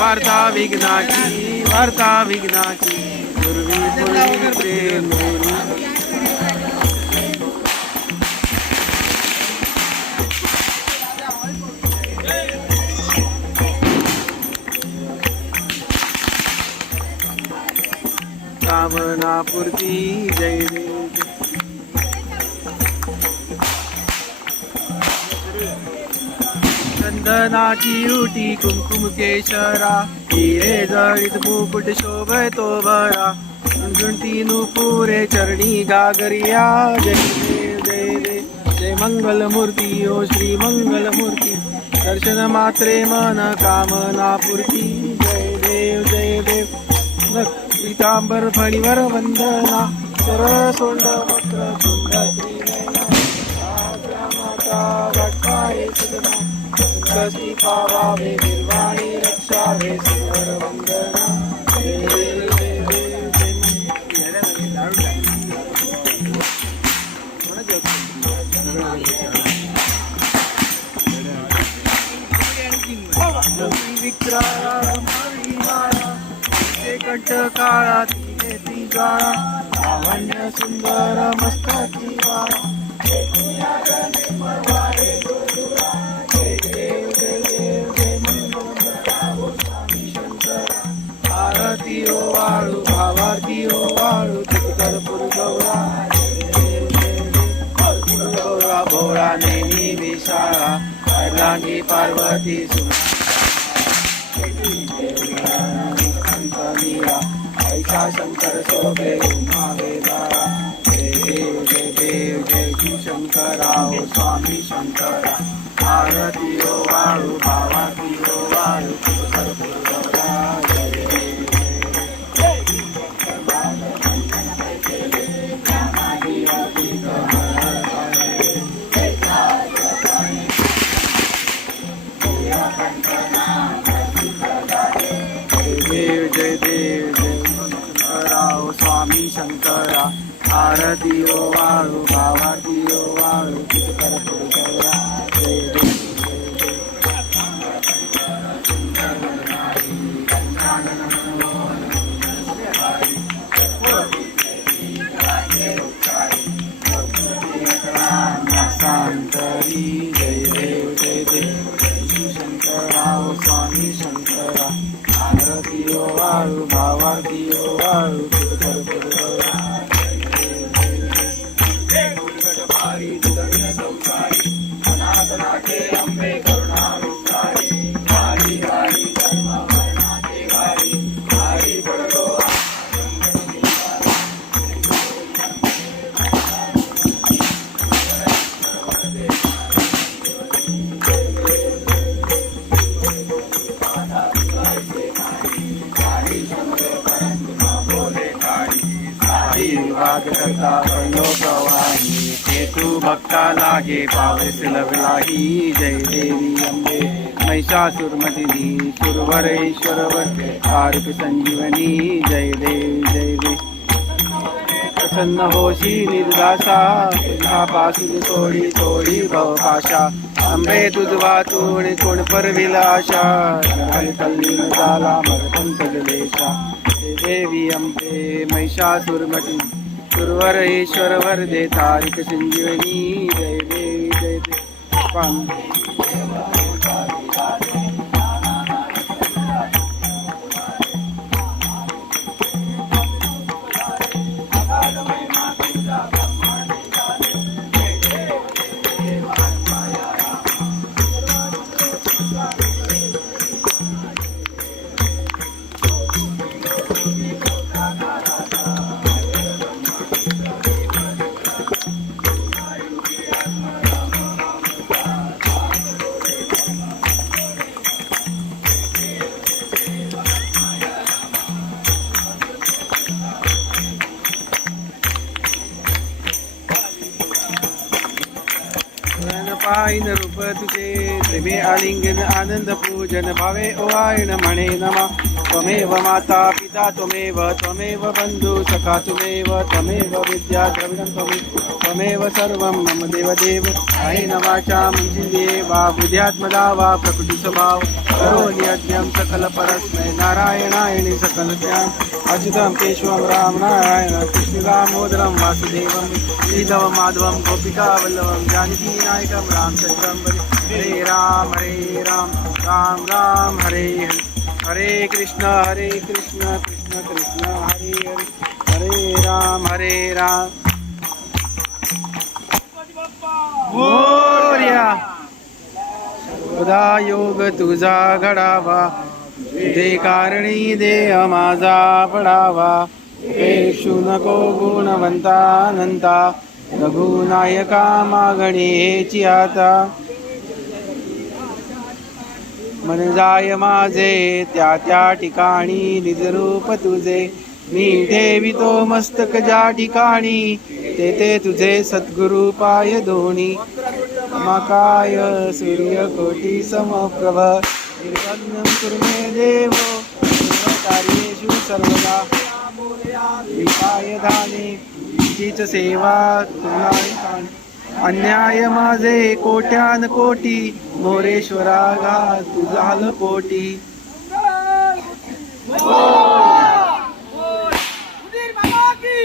वार्ता विघ्नाची पूर्वी प्रेम कामना पूर्ती जय देव चंदनाची उटी कुमकुम केशरा हिरे जळीत मुकुट शोभतो बरा झुंटी नुपुरे चरणी गागरिया जय देव जय देव जय मंगल मूर्ती ओ श्री मंगल मूर्ती दर्शन मात्रे मन कामना पूर्ती जय देव जय देव पीतांबर फळीवर वंदना सरळ सोंड वक्र सुंदरी माता वटकाये सदना संकष्टी पावावे निर्वाणी रक्षावे सुवर वंदना जय देव जय देव कंठ काळा तिने ती ज्वाळा लावण्य सुंदर मस्तकी वाळा जय देव जय देव जय मंगल स्वामी शंकर आरती ओ वाळू भावारती ओ वाळू कर्पूर गौरा गौरा भोळा नेहमी विशाळा अर्धांगी पार्वती ऐसा शंकर शोभे उमा वेदारा जय देव जय देव जय शिव शंकरा ओ स्वामी शंकरा आरती ओ वाळू भावाती ओ वाळू कर्पूर गौरा जय देव जय देव जय शंकरा ओ स्वामी शंकरा आरती ओ वाळू भावाती ओ वाळू कर्पूर गौरा जय देव शांतरी जय देव जय देव शिव शंकरा ओ स्वामी शंकरा आरती ओ वाळू भावाती ओ वाळू कर्पूर गौरा अनाथनाथे अंबे करुणा विस्तारी हरी हरी धर्म वर्णाते हरी हरी पडतो विवाद करता लोकवाणी केतू भक्ता लागे पावस लवलाही जय देवी अंबे महिषासुरमर्दिनी सुरवरेश्वरवर तारक संजीवनी जय देव जय देव प्रसन्न होशी निर्दासा पासून थोडी थोडी भवपाशा अंबे तुझ वाचून कोण परविला आशा तल्लीन झाला मरकंत जलेशा देवी अंबे महिषासुरमर्दिनी सुरवरेश्वर वरदे तारिक संजीवनी जय देवी जय देव पायन रूप तुझे प्रेमे आलिंगन आनंद पूजन भावे ओवायण म्हणे नमा त्वमेव माता पिता त्वमेव बंधु सखा त्वमेव विद्या द्रविणं त्वमेव सर्वं मम देवदेव आई नवाचा मंजिल देवा बुद्ध्यात्मदा वा प्रकृती स्वभाव करोमि यज्ञं सकलपरस्मै नारायणाय सकलज्ञान अच्युतं केशवं राम नारायण कृष्ण दामोदरं वासुदेवं श्रीधवं माधवं गोपिकावल्लभं जानकीनायकं रामचन्द्रं भजे हरे राम राम राम हरे हरे हरे कृष्ण कृष्ण कृष्ण हरे हरे हरे राम मोरया सर्वदा योग तुझा घडावा तुझे कारणी देह माझा पडावा पेक्षू नको गुणवंता अनंता रघुनायका मागणे हेची आता मन जाय माझे त्या त्या ठिकाणी निजरूप तुझे मी ठेवितो मस्तक ज्या ठिकाणी तेथे तुझे सद्गुरु पाय दोन्ही मकाय सूर्यकोटी समप्रभ निर्विघ्नं कुरु मे देव सर्वकार्येषु सर्वदा विपाय धाने तुझीच सेवा तुला अन्याय माझे कोट्यान कोटी मोरेश्वरा गा तुझा लपोटी सुधीर बाबा की